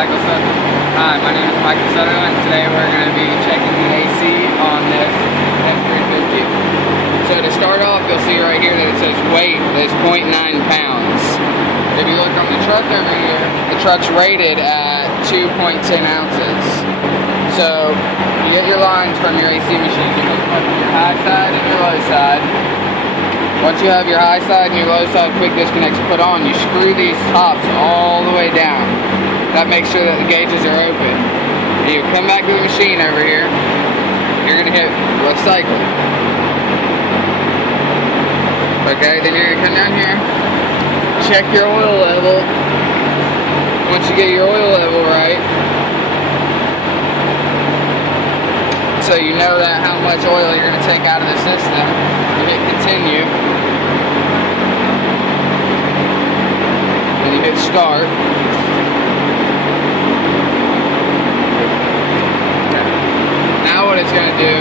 Hi, my name is Michael Sutherland, and today we're going to be checking the AC on this F350. So to start off, you'll see right here that it says weight is 0.9 pounds. If you look on the truck over here, the truck's rated at 2.10 ounces. So you get your lines from your AC machine. You hook up your high side and your low side. Once you have your high side and your low side quick disconnects put on, you screw these tops all the way down. That makes sure that the gauges are open. You come back to the machine over here, you're going to hit recycle. Okay, then you're going to come down here, check your oil level. Once you get your oil level right, so you know that how much oil you're going to take out of the system, you hit continue. And you hit start. Now what it's going to do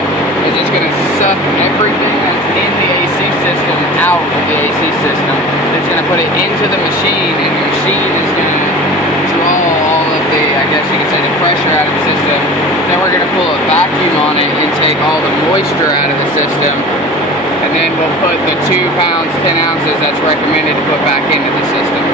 is it's going to suck everything that's in the AC system out of the AC system. It's going to put it into the machine, and the machine is going to draw all of the, I guess you could say, the pressure out of the system. Then we're going to pull a vacuum on it and take all the moisture out of the system. And then we'll put the 2 pounds, 10 ounces that's recommended to put back into the system.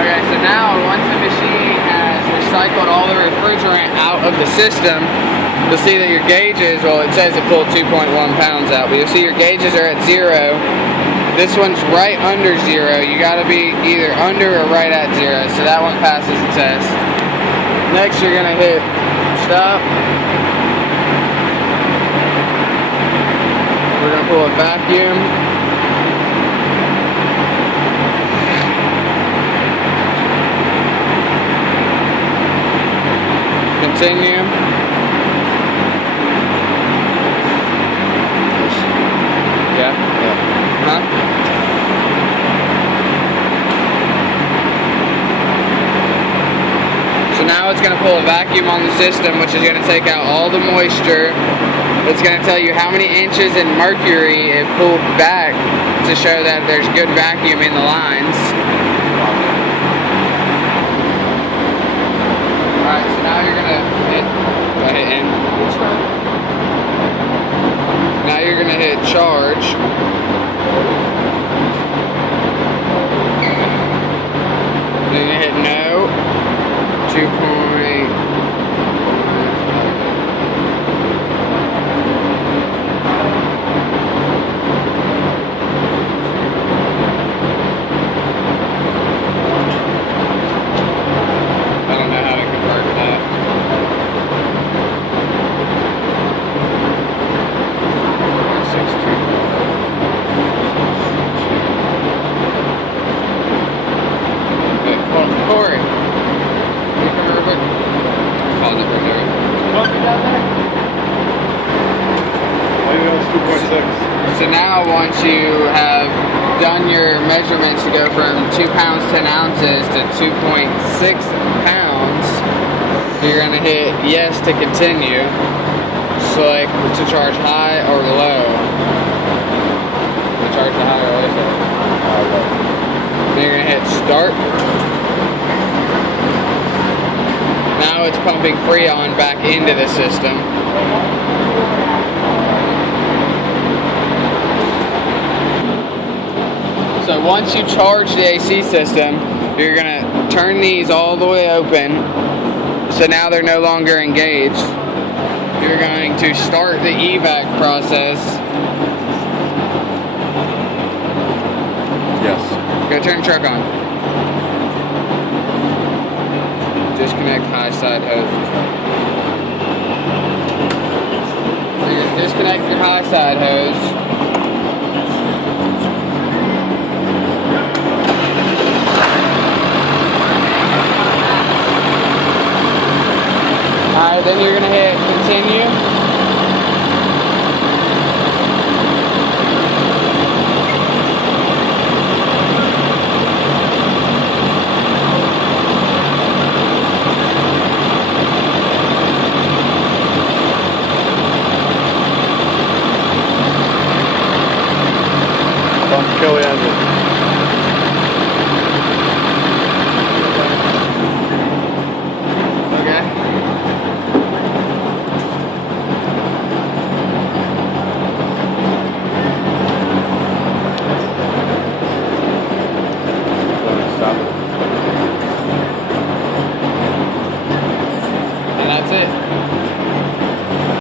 Okay, so now once the machine has recycled all the refrigerant out of the system, you'll see that your gauges, well, it says it pulled 2.1 pounds out, but you'll see your gauges are at 0. This one's right under 0. You gotta be either under or right at 0, so that one passes the test. Next, you're gonna hit stop. We're gonna pull a vacuum. Continue. Yeah? Yeah. Huh? So now it's going to pull a vacuum on the system, which is going to take out all the moisture. It's going to tell you how many inches in mercury it pulled back to show that there's good vacuum in the lines. Alright, so now you're going to hit in. Now you're going to hit charge. Then you hit no. 2. So now once you have done your measurements to go from 2 pounds 10 ounces to 2.6 pounds, you're going to hit yes to continue. Select to charge high or low. To charge the high or low. Then you're going to hit start. Now it's pumping Freon back into the system. So once you charge the AC system, you're going to turn these all the way open. So now they're no longer engaged. You're going to start the Hvac process. Yes. Go turn the truck on. Disconnect high side hose. So you're going to disconnect your high side hose. Alright, then you're going to hit continue. kill the engine.